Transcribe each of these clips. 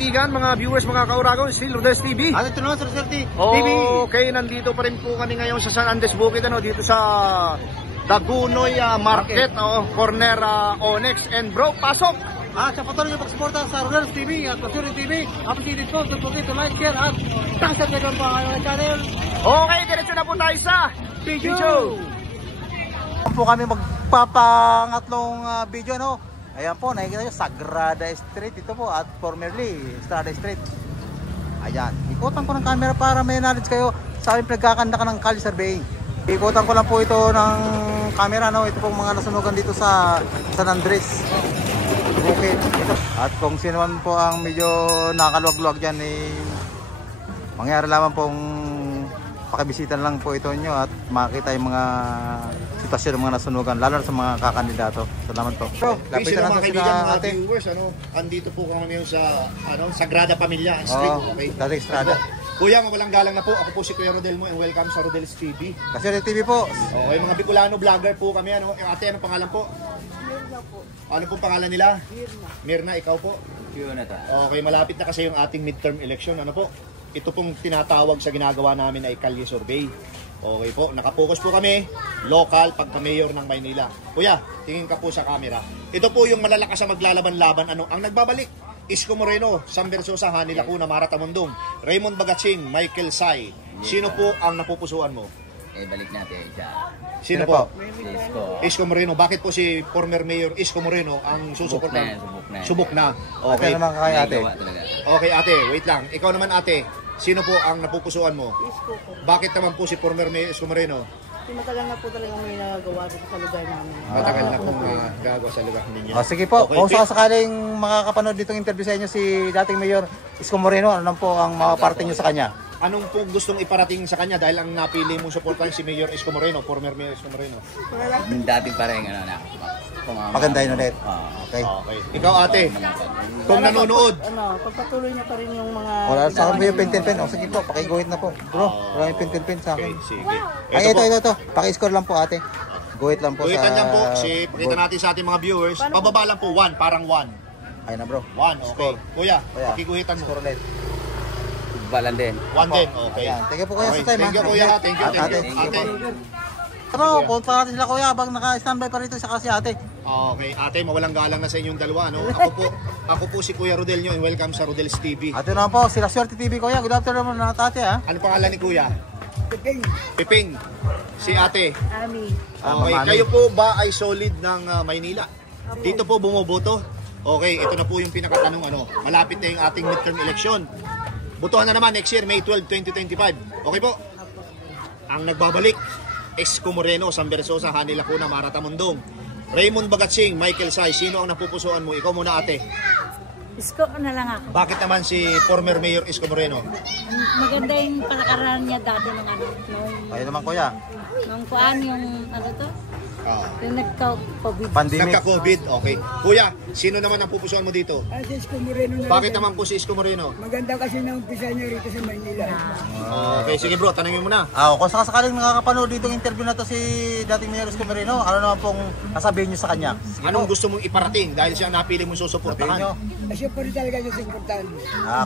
kaibigan, mga viewers, mga kauragon, still Rodel's TV. Ito naman, Sir TV. Okay, nandito pa rin po kami ngayon sa San Andres Bukid, dito sa Dagunoy Market, corner Onyx. And bro, pasok! Sa patuloy niyo pagsuporta sa Rodel's TV at Pasuri TV. Appreciate it po, don't forget to like, share, at subscribe po ang channel. Okay, diretso na po tayo sa video. Po kami magpapangatlong video, no? Ayan po, nakikita nyo, Sagrada Street ito po at formerly Estrada Street. Ayan, ikutan ko ng camera para may knowledge kayo sa aming pinagkakanda ka ng Kali Surveying. Ikutan ko lang po ito ng camera, no? Ito pong mga nasunugan dito sa San Andres Bukid. At kung sino man po ang medyo nakaluwag-luwag dyan, mangyari lamang pong pakibisitan lang po ito nyo at makita yung mga sitwasyon ng mga nasunugan, lalo na sa mga kakandidato. Salamat po. Bro, lapitan natin sila ating viewers. Andito po kami ngayon sa Sagrada Pamilya Street. Okay. Dati Estrada. Kuya, mawalang galang na po. Ako po si Kuya Rodel mo and welcome sa Rodel's TV. Kasi TV po. Okay, mga Bicolano vlogger po kami. Ate, anong pangalan po? Mirna po. Ano pong pangalan nila? Mirna. Mirna, ikaw po? Okay, malapit na kasi yung ating midterm election. Ano po? Ito pong tinatawag sa ginagawa namin ay Kalye Survey. Okay po, nakapokus po kami, local, pagka-mayor ng Maynila. Kuya, tingin ka po sa camera. Ito po yung malalakas na maglalaban-laban. Ang nagbabalik? Isko Moreno, Sam Versosa, Hani Lacuna, Mara Tamundong, Raymond Bagatsing, Michael Say. Sino po ang napupusuan mo? Balik natin siya. Sino po? Isko. Isko Moreno. Bakit po si former mayor Isko Moreno ang susuportan? Subok na. Okay. Ate naman kay ate. Okay ate, wait lang. Ikaw naman ate, sino po ang napupusuan mo? Isko po. Bakit naman po si former mayor Isko Moreno? Matagal na po talaga may nagagawa dito sa lugar namin. Matagal na pong gagawa sa lugar ninyo. Sige po, Okay, kung sakaling makakapanood ditong interview sa inyo si dating Mayor Isko Moreno, ano po ang mapaparte nyo sa kanya? Anong po gustong iparating sa kanya dahil ang napili mong suportahan si Mayor Isko Moreno, former Mayor Isko Moreno? Yung dating pareng Maganda yun ulit. Okay. Okay. Ikaw ate, kung nanonood, Pagpatuloy niya pa rin yung mga... Wala sa akin yung pen. Sige po, pakiguhit na po. Bro, wala yung pen sa akin. okay, sige. Ay, ito. Pakiscore lang po ate. Guhit lang po sa... Ulitan lang po, pakita natin sa ating mga viewers. Pababa lang po, 1, parang 1. Ayun na bro. 1, okay. Kuya, pakiguhitan mo. Score ulit. balan din. 1 din, okay. Ayan, thank you po kuya sa time. Thank you kuya, thank you. Ate. Pero, punta natin sila kuya habang naka-standby pa rito sa kasi ate. Okay, ate, mawalang galang na sa inyong dalawa, no? Ako po si Kuya Rodel nyo and welcome sa Rodel's TV. Ate naman po, sila Swerte TV kuya. Good afternoon na ate ha. Ano pangalan ni Kuya? Piping. Piping. Si ate. Ami. Okay, kayo po ba ay solid ng Maynila? Dito po bumoboto? Okay, ito na po yung pinakatanong malapit na yung ating midterm election. Botohan na naman next year, May 12, 2025. Okay po? Ang nagbabalik, Isko Moreno, Sam Versosa, Hani Lacuna, Mara Tamundong, Raymond Bagatsing, Michael Say. Sino ang napupusuan mo? Ikaw muna ate. Isko na lang ako. Bakit naman si former Mayor Isko Moreno? Maganda yung palakaran niya dati ng Ayun naman kuya. nung kuan yung yung nagka-COVID. Pandemic. Nagka-COVID, okay. Kuya, sino naman ang pupusuan mo dito? Si Isko Moreno na. Bakit naman po si Isko Moreno? Maganda kasi na umpisa niya rito sa Manila. Okay, sige bro, tanongin mo na. Kung sakaling nakakapanood ditong interview na to si dating Mayor Isko Moreno, ano naman pong sasabihin nyo sa kanya? Anong gusto mong iparating dahil siya napili mong Sabihin susuportahan? nyo. Siya pa rin talaga yung importante.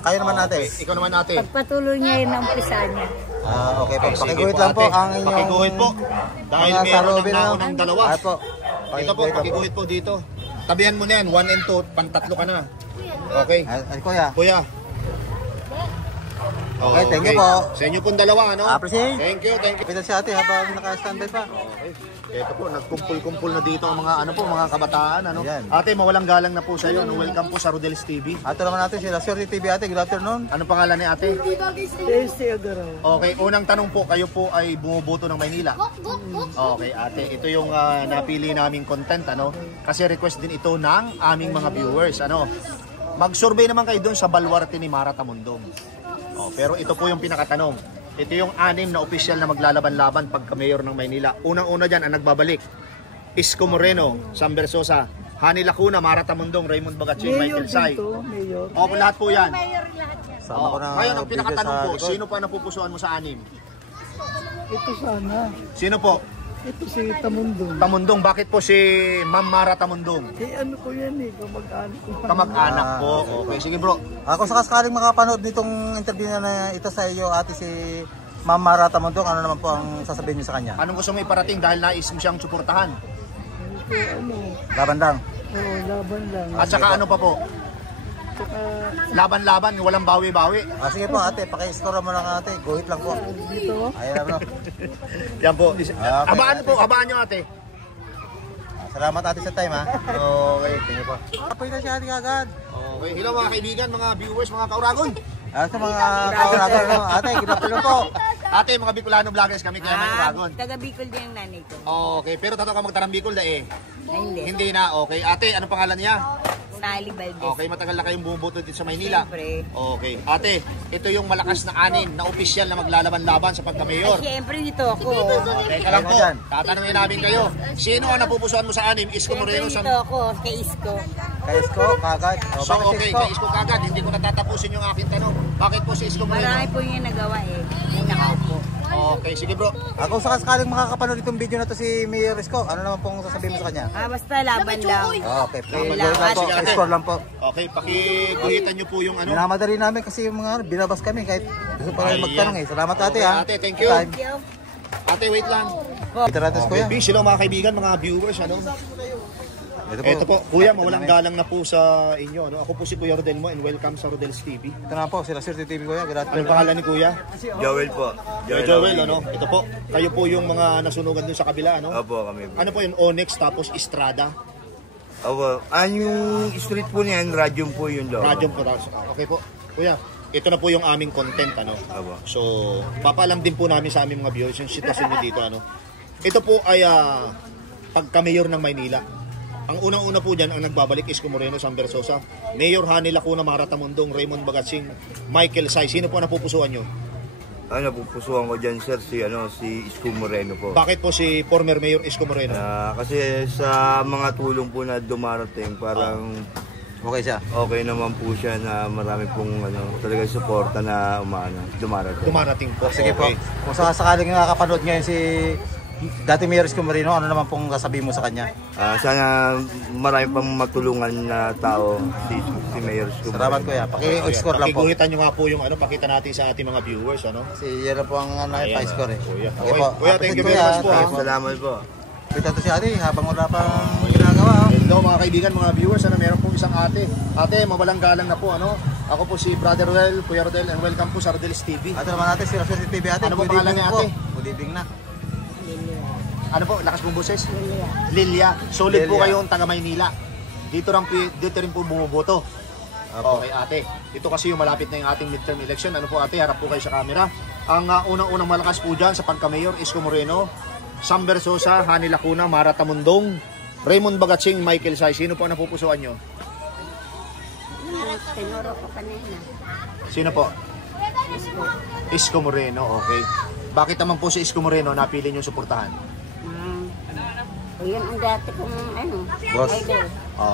Kayo naman ate. Ikaw naman ate. Pagpatuloy niya yung umpisa niya. Okay po, Sige pakiguhit po, lang po ate. ang inyong... Pakiguhit po. Dahil mga meron salubin ng na- naunang dalawa. Ay po. Ito po, pakiguhit po dito. Tabihan mo na yan, 1 and 2, pantatlo ka na. Okay. Ay kuya. Kuya. Okay, thank you po. Sa inyo pong dalawa, Appreciate. Thank you. Kapitan si ate habang naka-standby pa. Okay. Ito po, nagkumpul-kumpul na dito ang mga mga kabataan, Ayan. Ate, mawalang galang na po sa iyo. Welcome po sa Rodel's TV. Ato naman natin sila Swerte TV ate. Good afternoon. Anong pangalan ni ate? Theodoro. Okay, unang tanong po, kayo po ay bumuboto ng Maynila. Okay, ate, ito yung napili naming content, Kasi request din ito ng aming mga viewers, Mag-survey naman kayo doon sa baluarte ni Mara Tamundong. Pero ito po yung pinakatanong. Ito yung 6 na opisyal na maglalaban-laban pagka-mayor ng Maynila. Unang-una dyan, ang nagbabalik, Isko Moreno, Sam Versosa, Hani Lacuna, Mara Tamundong, Raymond Bagatsing, Michael Say. Mayor. Lahat po yan. Mayor lahat yan. Sama ko na Ngayon, ang video pinakatanong sa po, likod. sino pa napupusuan mo sa 6? Ito sana. Sino po? Ito si Tamundong. Tamundong, bakit po si Ma'am Mara Tamundong? Ano ko yan kamag-anak ko. Kamag-anak po. Okay, sige bro. Ako sakaling makapanood nitong interview na ito sa iyo, ate, si Ma'am Mara Tamundong, ano naman po ang sasabihin niyo sa kanya? Anong gusto mo iparating dahil nais mo siyang suportahan? Laban lang. Oo, laban lang. At saka ano pa po? Saka Laban-laban, walang bawi-bawi. Sige po ate, paki-score mo lang ate. Guhit lang po. dito. Ayan na bro. Yan po. Okay. Habaan nyo ate. Salamat ate sa time ha. Okay. Tingin po. Apoy na si ate kagad. Okay. Hello mga kaibigan, mga viewers, mga kauragon. Sa mga kauragon, no? Ate, good afternoon po. Ate, mga Bicolano vloggers kami, kaya may uragon. Taga Bicol din ang nanay ko. Okay, pero tato ka magtarang Bicol na eh. Ay, hindi. Hindi na, okay. Ate, anong pangalan niya? Sally Valdez. Okay, matagal na kayong bumubuto dito sa Maynila. Siyempre. Okay. Ate, ito yung malakas na anin na opisyal na maglalaban-laban sa pagka-mayor. Siyempre dito ako. Okay, ka lang po. Tatanungin namin kayo. Sino ang napupusuan mo sa anim? Isko Moreno? Siyempre dito ako, kay Isko. Kay Isko, kagad. So okay, kay Isko kagad. Hindi ko natatapusin yung aking tanong. Bakit po si Isko Moreno? Marami po yung nagawa eh. Yung nakaupo. Okay, sige bro. Ako sakaling makakapanood itong video na to si Mayor Isko, ano naman pong sasabihin mo sa kanya? Basta laban lang. Okay, Yun lang po. Sige, ate. Score lang po. Okay, pakiguhitan nyo po yung ano. Minamadali namin kasi yung mga binabas kami kahit gusto pa rin Ayan. magtanong eh. Salamat ate Okay, ha. ate, thank you. Time. Ate, wait lang. Ito natin Okay, kuya. peace, hello mga kaibigan, mga viewers. Ano? Ito po, kuya, mawalang galang na po sa inyo. Ano? Ako po si Kuya Rodel mo and welcome sa Rodel's TV. Ito na po, sila Sir TV kuya. Good Anong afternoon. pangalan ni Kuya? Joel po. Joel, ano? Ito po, kayo po yung mga nasunugan dun sa kabila, ano? Opo, kami po. Ano po yung Onyx tapos Estrada? Opo. Yung street po niyan, Radium po yun daw. Radyo po. Okay po. Kuya, ito na po yung aming content, ano? Opo. So, papaalam din po namin sa aming mga viewers yung sitwasyon nyo dito, ano? Ito po ay pagka-mayor ng Maynila. Ang unang-una po dyan, ang nagbabalik Isko Moreno, Sam Versosa, Mayor Hani Lacuna, Mara Tamundong, Raymond Bagatsing, Michael Say. Sino po ang napupusuan nyo? Ano, pupusuan ko dyan, sir, si Isko Moreno po. Bakit po si former Mayor Isko Moreno? Kasi sa mga tulong po na dumarating, parang Okay siya. okay naman po siya na marami pong talagang suporta na dumarating. Dumarating po. Sige po. Okay. Kung sakaling nakakapanood ngayon si dati Mayor Isko Moreno, ano naman pong sasabihin mo sa kanya? Sana marami pang matulungan na tao si Mayor Isko Moreno. Salamat kuya. Paki-score lang po. Pakiguhitan nyo nga po yung ano, pakita natin sa ating mga viewers, ano? Si yan na po ang Ayan, pa-score eh. Kuya. Okay Okay, po. Kuya, thank you very much po, Thank ha. you po. Salamat po. Kita to si ate habang wala pang ginagawa. Hello mga kaibigan, mga viewers, ano, meron po isang ate. Ate, mawalang galang na po, ano? Ako po si Brother Rodel, Kuya Rodel, and welcome po sa Rodel's TV. Ate naman natin si Sir TV ate. Ano po Good pangalan evening niya, po. ate? Good evening na. Ano po, lakas mong boses? Lilia. Solid po Lilia. kayong taga Maynila. Dito rin po bumuboto. Okay ate, ito kasi yung malapit na yung ating midterm election. Ano po ate, harap po kayo sa camera. Ang unang-unang malakas po dyan sa pagka-mayor, Isko Moreno, Sam Versosa, Hani Lacuna, Mara Tamundong, Raymond Bagatsing, Michael Say. Sino po ang napupusuan nyo? Tinuro ko kanina. Sino po? Isko Moreno, okay. Bakit naman po si Isko Moreno napili nyo suportahan? Yun ang dati kong Boss. idol.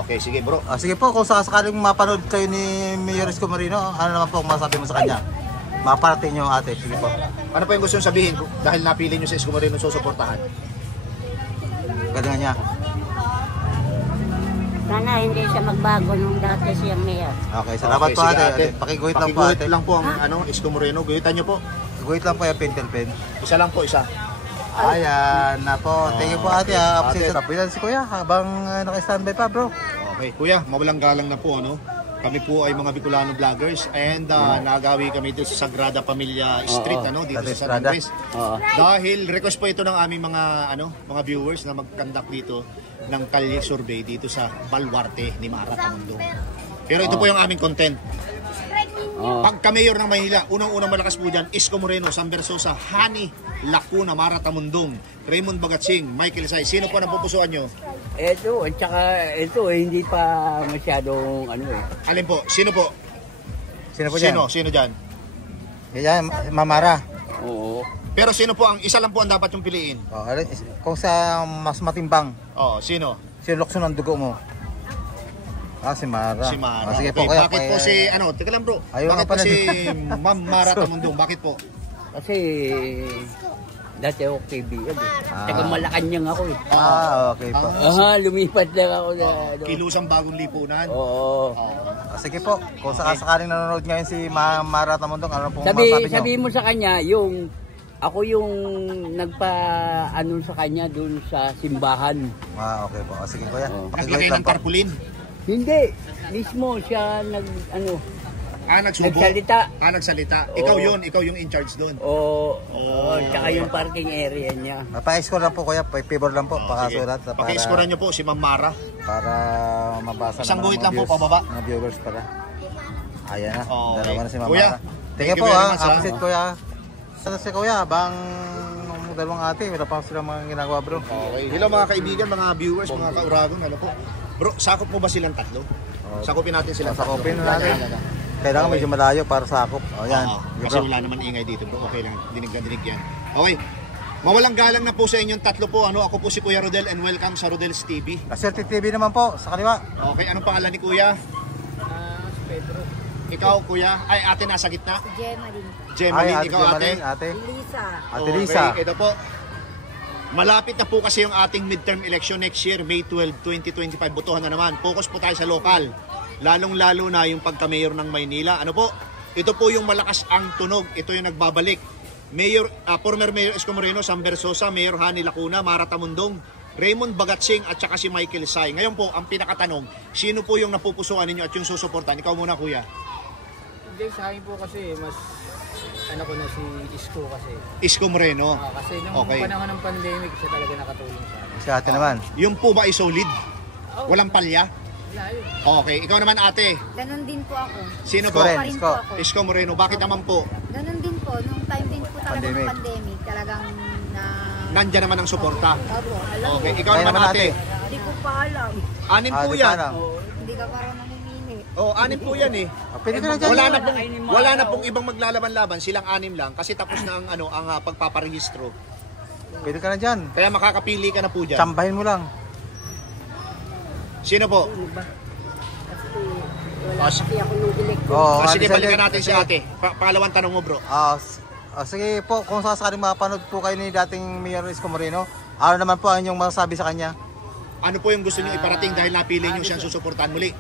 Okay, sige bro. Sige po, kung sakaling mapanood kayo ni Mayor Isko Moreno, ano naman po ang masabi mo sa kanya? Maparating nyo ate. Sige po. Ano po yung gusto nyo sabihin dahil napili nyo si Isko Moreno susuportahan? Galingan niya. Sana hindi siya magbago nung dati siyang mayor. Okay, salamat Okay, po sige, ate. Pakiguhit lang po ate. lang po ang Isko Moreno. Guhitan nyo po. Guhit lang po yung pentel pen. Isa lang po, isa. Ayan na po. Thank you po ate. Ate. Absent sa si kuya habang naka-standby pa bro. Okay, kuya, mawalang galang na po, ano? Kami po ay mga Bicolano vloggers and nagawi kami dito sa Sagrada Familia Street, ano, dito Sa sa San Estrada. Andres. Dahil request po ito ng aming mga viewers na mag-conduct dito ng kalye survey dito sa Baluarte ni Mara Tamundong. Pero ito po yung aming content. Pagka-mayor ng Maynila, unang-unang malakas po dyan, Isko Moreno, Sam Versosa, Hani Lacuna, Mara Tamundong, Raymond Bagatsing, Michael Say. Sino po ang napupusuan nyo? Ito, at saka ito, hindi pa masyadong Alin po? Sino po? Sino po dyan? Sino dyan? Yan, Mamara. Oo. Pero sino po ang isa lang po ang dapat yung piliin? Oh, kung sa mas matimbang, Oh, sino? sinulokso ng dugo mo. Si Mara. Si Mara. Sige Okay, po, kaya, bakit po si teka lang bro. Ayaw Bakit nga po pala si Ma'am Mara Tamundong? Bakit po? Kasi dati ako kaibigan eh. Taga Malacanang ako eh. Okay po. Lumipat lang ako na ano. Kilusang bagong lipunan. Oo. Sige po, kung sakaling nanonood ngayon si Mara Tamundong, ano pong masasabi nyo? Sabi mo sa kanya, ako yung nagpa-ano sa kanya dun sa simbahan. Okay po. Sige kuya. Naglagay ng tarpaulin. Hindi, mismo siya nagsalita. Nagsalita. Oo. Ikaw yung in charge doon. Tsaka yung parking area niya. Pa-score lang po kuya, favor lang po, pakasulat. Paki-scorean nyo po si Ma'am Mara. Para mabasa Isang ng guhit mga lang po, viewers, pababa. mga viewers para. Ayan na, Okay. dalawa na si Mama. Kuya, Thank thank you you po very ha, much, ha. appreciate kuya. Sana si kuya, bang dalawang ate, wala pa silang mga ginagawa bro. Okay. Hello mga kaibigan, mga viewers, mga kauragon. Ano po? Bro, sakop mo ba silang tatlo? Sakopin natin silang tatlo. Sakopin na natin. Kailangan medyo malayo para sakop. O yan. Oo, kasi wala naman ingay dito bro. Okay lang, dinig na dinig yan. Okay. Mawalang galang na po sa inyong tatlo po. Ako po si Kuya Rodel and welcome sa Rodel's TV. Laserte TV naman po, sa kaliwa. Okay, anong pangalan ni Kuya? Pedro. Ikaw Kuya? Ay, ate nasa gitna? Gemma din. Gemaline, Ate ikaw ate? Gemaline, ate. Lisa. Ate Lisa. Okay, ito po. Malapit na po kasi yung ating midterm election next year, May 12, 2025. Botohan na naman. Focus po tayo sa lokal. Lalong-lalo na yung pagka-mayor ng Maynila. Ano po? Ito po yung malakas ang tunog. Ito yung nagbabalik. Former Mayor Isko Moreno, Sam Bersosa, Mayor Hani Lacuna, Mara Tamundong, Raymond Bagatsing at saka si Michael Say. Ngayon po, ang pinakatanong, sino po yung napupusuan ninyo at yung susuportan? Ikaw muna Kuya. Hindi, sa akin po kasi mas ano ko na si Isko kasi. Isko Moreno. Kasi nung Okay. panahon ng pandemic siya talaga nakatulong sa akin. Si ate naman. Yung po ba ay solid? Walang palya? Wala yun. Okay, ikaw naman ate. Ganon din po ako. Sino Isko po? rin. Pa rin Isko. po ako. Isko Moreno. Bakit naman po? Ganon din po. Nung time din po talaga Pandemic. ng pandemic, talagang na... Nandyan naman ang suporta. Opo, alam Okay, mo. ikaw Kaya naman naman ate. Hindi ko pa alam. Anim po Di yan. pa alam. Hindi ka parang namimili. Oh, anim po yan eh. Pwede ka na dyan. Wala na pong ibang maglalaban-laban, silang anim lang kasi tapos na ang pagpaparehistro. Pwede ka na dyan. Kaya makakapili ka na po diyan. Tsambahin mo lang. Sino po? Wala kasi ako nung election. Oo, Sige, undecided. balikan natin si ate. Pangalawang tanong mo, bro. Sige po, kung sakaling mapanood po kayo ni dating Mayor Isko Moreno, ano naman po ang inyong masasabi sa kanya? Ano po yung gusto niyo iparating dahil napili niyo siyang susuportahan muli?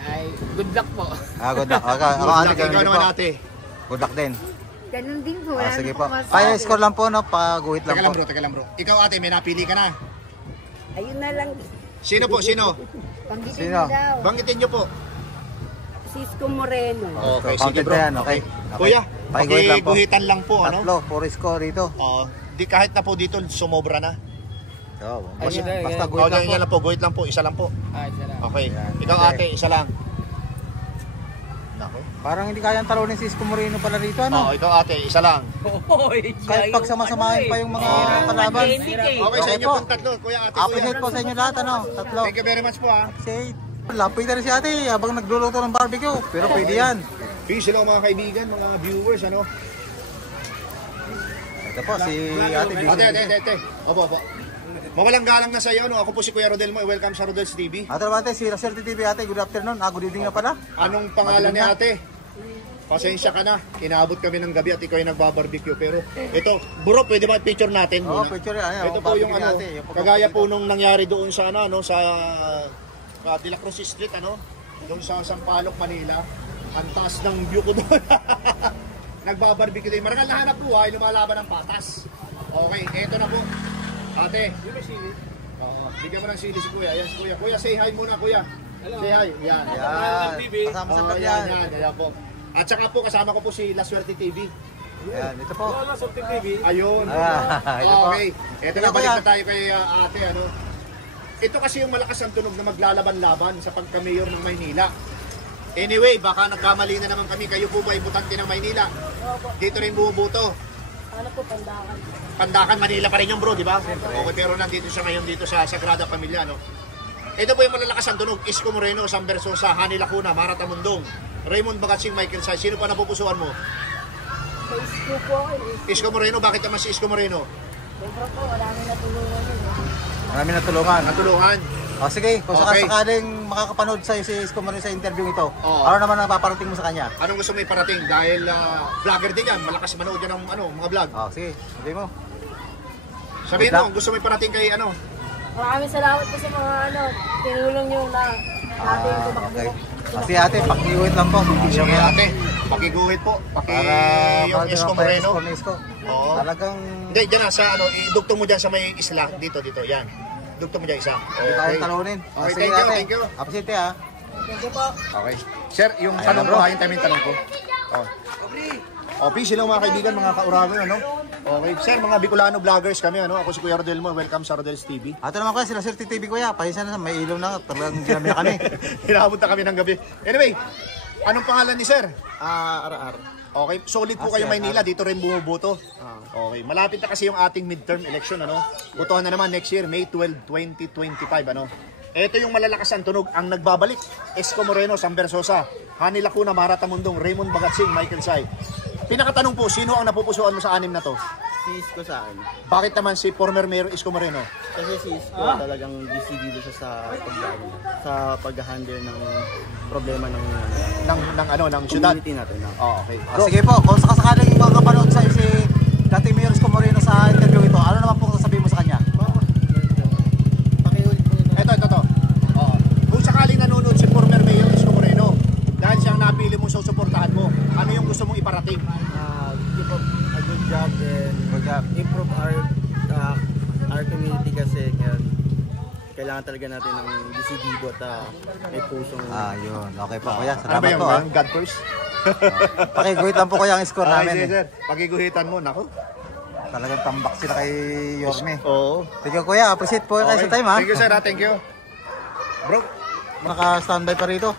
Ay, good luck po. Good luck. Ako ate, Ikaw ganun din naman po. ate. Good luck din. Ganon din po. Wala Sige na po. akong masabi. Kaya score lang po, no? Paguhit lang po. Teka lang bro. Ikaw ate, may napili ka na. Ayun na lang. Sino po? Sino? Panggitin Sino? mo daw. Banggitin niyo po. Cisco Moreno. Okay, So, counted sige bro. na yan, okay. Kuya, Pakiguhit lang po. pakiguhitan lang po, ano? Tatlo, puro score dito. Di kahit na po dito sumobra na. Basta Ayun, guhit lang po. Yan lang po, guhit lang po, isa lang po. Ay, salamat. Okay. Yan. Ikaw Okay. ate, isa lang. Nako. Parang hindi kayang talunin si Isko Moreno pala rito, ano? Ikaw ate, isa lang. Kahit pagsama-samahin pa yung mga kalaban. Okay, sa inyo po. pong tatlo, kuya ate, Appreciate kuya. po sa inyo lahat, ano? Tatlo. Thank you very much po ha. Say, lapit na rin si ate habang nagluluto ng barbecue. Pero pwede yan. Peace hello mga kaibigan, mga viewers, ano? Ito po, si ate. Ate. Opo. Mawalang galang na sa iyo, no? Ako po si Kuya Rodel mo. Welcome sa Rodel's TV. Ate naman ate, si Laserte TV ate. Good afternoon. Good evening na pala. Anong pangalan ni ate? Pasensya ka na. Inaabot kami ng gabi at ikaw ay nagbabarbecue. Pero ito, bro, pwede ba picture natin Oo, muna? picture yan. Ito po yung ano, kagaya po nung nangyari doon sa ano, sa De La Cruz Street, ano? Doon sa Sampaloc, Manila. Ang taas ng view ko doon. Nagbabarbecue din. Marangal na hanap buhay, lumalaban ng patas. Okay, eto na po. Ate. Oo, bigyan mo ng sili si Kuya. Ayan si Kuya. Kuya, say hi muna, Kuya. Say hi. Yan. Yan. Kasama sa vlog yan. Ayan po. At saka po, kasama ko po si La Suerte TV. Yan, ito po. Ayun. Ito po. Okay. Eto na, Ito, balik Kuya. na tayo kay ate. Ano. Ito kasi yung malakas ang tunog na maglalaban-laban sa pagka-mayor ng Maynila. Anyway, baka nagkamali na naman kami. Kayo po ba ay butante ng Maynila? Dito rin bumubuto. Ano po, Pandakan? Pandakan, Manila pa rin yung bro, di ba? Okay, pero nandito siya ngayon dito sa Sagrada Familia, no? Ito po yung malalakas ang tunog. Isko Moreno, Sam Bersosa, Hani Lacuna, Mara Tamundong, Raymond Bagatsing, Michael Say. Sino pa napupusuan mo? Facebook po. Isko Moreno, bakit naman si Isko Moreno? Siyempre po, wala nang natulungan yun. Marami na tulungan. natulungan. O sige, kung Okay. sakaling makakapanood sa'yo si Isko Moreno sa interview ito, Oo. ano naman ang paparating mo sa kanya? Anong gusto mo iparating? Dahil vlogger din yan, malakas manood yan ng mga vlog. O sige, sabi mo. Sabihin Good mo, gusto mo iparating kay Maraming salamat po sa mga tinulong nyo na natin yung tumakbo. Okay. Kasi ate, pakiuwit lang po. Sige ate, pakiguhit po. Para Yung Isko Moreno. Isko. Oo. Talagang Hindi, dyan na, sa idugtong mo dyan sa may isla. Dito, yan. Dugtong mo dyan isa. hindi tayo talunin. O, Okay, sige, thank you, ate. thank you. Appreciate ha. Thank you po. Okay. Sir, yung tanong ko, hayin tayo yung tanong ko. Peace, hello mga kaibigan, mga kauragon, Okay, sir, mga Bicolano vloggers kami, Ako si Kuya Rodel mo, welcome sa Rodel's TV. Ato naman kuya, sila Sir TV kuya. Pasensya na, may ilaw na. Talagang ginamit na kami. Hinabot na kami ng gabi. Anyway, anong pangalan ni sir? RR. Okay, solid po kayo Maynila, dito rin bumuboto. Okay, malapit na kasi yung ating midterm election, Botohan na naman next year, May 12, 2025, Ito yung malalakas ang tunog, ang nagbabalik. Isko Moreno, Sam Versosa, Hani Lacuna, Mara Tamundong, Raymond Bagatsing, Michael Say. Pinakatanong po, sino ang napupusuan mo sa anim na to? Si Isko sa akin. Bakit naman si former Mayor Isko Moreno? Kasi si Isko talagang decidido siya sa pag-handle ng problema ng Ng syudad? community natin. Okay. O, sige po, kung sakaling makakapanood sa'yo si dating Mayor Isko Moreno sa interview ito, ano naman po sasabihin mo sa kanya? Pakiulit po nito. Ito. Kung sakaling nanonood si former Mayor Isko Moreno, dahil siyang napili mo, susuportahan mo, ano yung gusto mong iparating? Keep up a good job and improve our community kasi kailangan talaga natin ng decidido at may pusong Yun. Okay po kuya, Ano ba salamat yung po. Ha. God first? Pakiguhit lang po kuya ang score namin. Sige, Eh. sir. Pagiguhitan mo, nako. Talagang tambak sila kay Yorme. Oo. Sige kuya, appreciate po kayo sa time ha. Thank you, sir. Thank you. Bro, Naka-standby pa rito.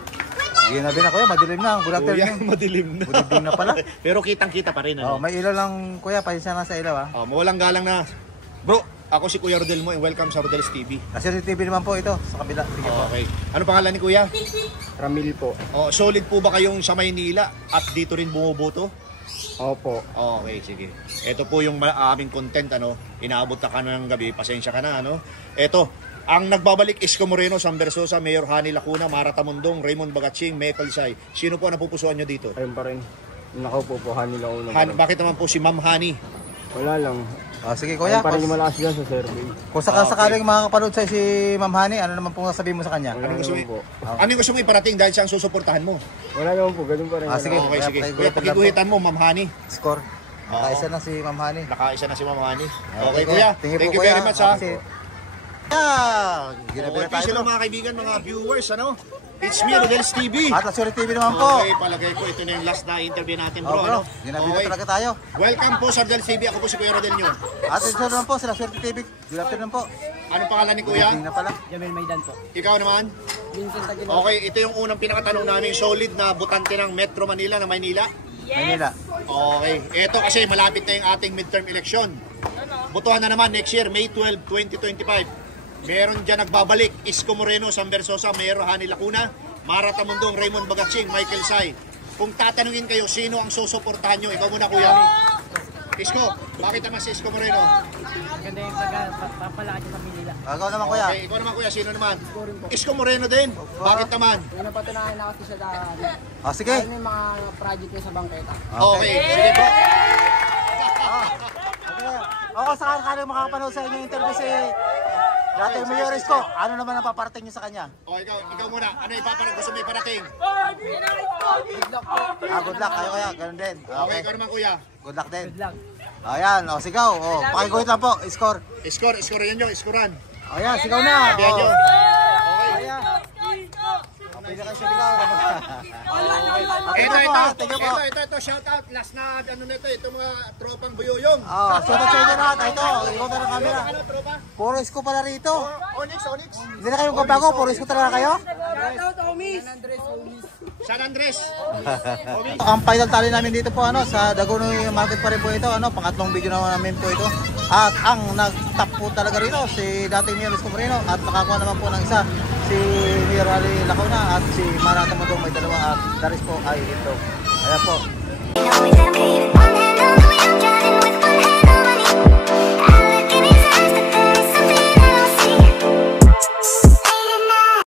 Ginabi na kuya, madilim na. Good kuya, afternoon. madilim na. Madilim na pala. Pero kitang-kita pa rin, May ilaw lang kuya, pasensya na sa ilaw ha. mawalang galang na. Bro, ako si Kuya Rodel mo, and welcome sa Rodel's TV. Kasi TV naman po ito, sa kabila. Sige po. Okay. Ano pangalan ni Kuya? Ramil po. Solid po ba kayong sa Maynila at dito rin bumuboto? Opo. Okay, sige. Ito po yung aming content, Inaabot na ka na ng gabi, pasensya ka na, Ito, ang nagbabalik Isko Moreno, Sam Versosa, Mayor Hani Lacuna, Mara Tamundong, Raymond Bagatsing, Michael Say. Sino po ang napupusuan nyo dito? Ayun pa rin. Nakaupo po, Hanil ako naman. Bakit naman po si Ma'am Hani? Wala lang. Sige kuya, Ayun pa rin yung malakas dyan sa survey. kung sakaling makakapanood sa'yo si Ma'am Hani, ano naman po sasabihin mo sa kanya? Wala Gusto naman po. Ano yung gusto mo iparating dahil siyang susuportahan mo? Wala naman po, ganun pa rin. Sige. Okay, sige. Kaya Kuya, pagiguhitan mo, Ma'am Hani. Score. Nakaisa na si Ma'am Hani. Nakaisa na si Ma'am Hani. Okay, Okay, Kuya. Thank you Thank po, you kuya. very much, ha. Ginabi Okay, na tayo. hello mga kaibigan, mga viewers, It's me, Rodel's TV. At Asuri TV naman po. Okay, palagay ko ito na yung last na interview natin, Oh, bro. bro, ginabi na Okay. talaga tayo. Welcome po sa Rodel's TV. Ako po si Kuya Rodel nyo. At ito naman po, sila Asuri TV. Good afternoon po. Anong pangalan ni Kuya? Hindi na pala. Jamel Maidan po. Ikaw naman? Vincent Taguilo. Okay, ito yung unang pinakatanong namin. Solid na butante ng Metro Manila na Maynila. Manila. Okay, ito kasi malapit na yung ating midterm election. Botohan na naman next year, May 12, 2025. Meron dyan nagbabalik, Isko Moreno, Sam Versosa, Mayor Hani Lacuna, Mara Tamundong, Raymond Bagatsing, Michael Say. Kung tatanungin kayo, sino ang susuportahan nyo? Ikaw muna, Kuya. Isko, bakit naman si Isko Moreno? Maganda yung papalaki sa Manila. Ikaw naman kuya. Okay, ikaw naman, Kuya, sino naman? Isko Moreno din. Bakit naman? Ano patunayan na kasi siya Ah, sige. may mga project niya sa bangketa. Okay, sige po. Ako sakaling makakapanood sa inyo interview si dating Mayor Isko. Ano naman ang paparating niyo sa kanya? O, ikaw muna. Ano ipaparating? Gusto mo iparating? Good luck. Kayo kaya, ganun din. Okay, ikaw naman, Kuya. Good luck din. Ayan, sigaw. Pakiguhit lang po, score. Score yun yun, scorean. Ayan, sigaw na. Sabihan nyo. Okay. Ayan. Pwede kayo sigaw. Ito, shout out. Last na, ito mga tropang buyuyong. Shout out sa inyo lahat. Ito, ikaw na ng camera. Ano, tropa? Puro Isko pala rito. Onyx. Hindi na kayo magbabago, puro Isko talaga kayo. San Andres. Ang final tally namin dito po sa Dagonoy Market pa rin po ito, pangatlong video namin po ito. At ang nag-top po talaga rito si dating Mayor Isko Moreno at nakakuha naman po ng isa si Mayor Hani Lacuna at si Mara Tamundong may dalawa at Daris po ay ito. Ayan po.